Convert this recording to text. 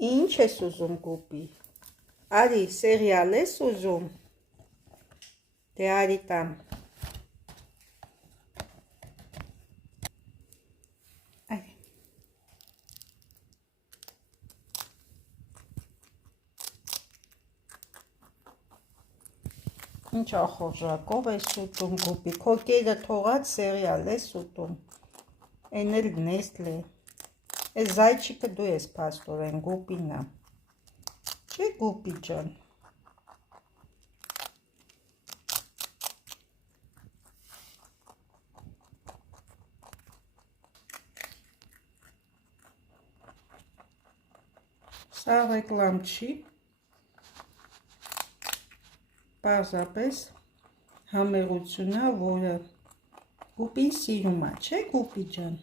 Ինչ ես ուզում գուպի, արի սերիալ ես ուզում, դե արի տամ, արի, ինչ ախորժակով ես ուտում գուպի, քո կերը թողած սերիալ ես ուտում, են էլ Նեստլե, այս զայչիկը դու ես փաստորեն գուպինը, չէ գուպի ջան, սա ռեկլամ չի, պարզապես համեղությունն է, որը գուպին սիրում է, չէ գուպի ջան,